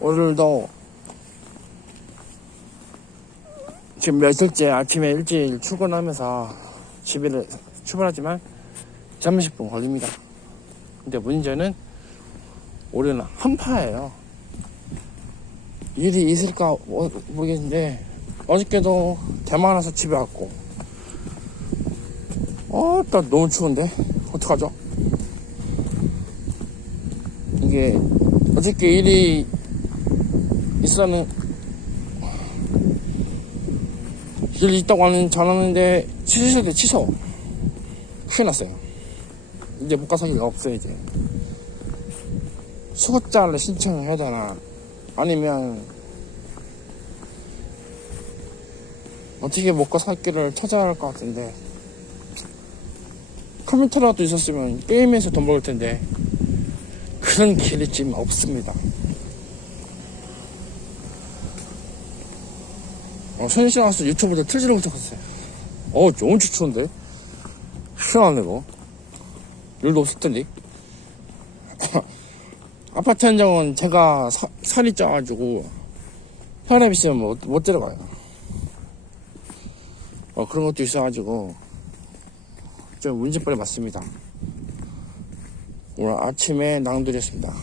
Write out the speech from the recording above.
오늘도 지금 며칠째 아침에 일찍 출근하면서 집에 출발하지만 30분 걸립니다. 근데 문제는 올해는 한파예요. 일이 있을까 모- 모르겠는데 어저께도 대만 와서 집에 왔고 어, 딱 너무 추운데 어떡하죠? 이게 어저께 일이 있었는 일 있다고 하는 전화했는데 취소돼 취소. 큰일 났어요. 이제 못 가서 일 없어요 이제. 수급자를 신청을 해야 되나? 아니면 어떻게 먹고 살 길을 찾아야 할 것 같은데. 컴퓨터라도 있었으면 게임에서 돈벌 텐데 그런 길이 지금 없습니다. 어, 손씨 나와서 유튜브를 틀지를 못했어요. 어, 엄청 추운데? 시원하네, 이거. 일도 없을 텐데. 아파트 현장은 제가 사- 살이 쪄가지고, 혈압 있으면 못, 못 들어가요. 어, 그런 것도 있어가지고, 좀 문제벌이 맞습니다. 오늘 아침에 낭들였습니다.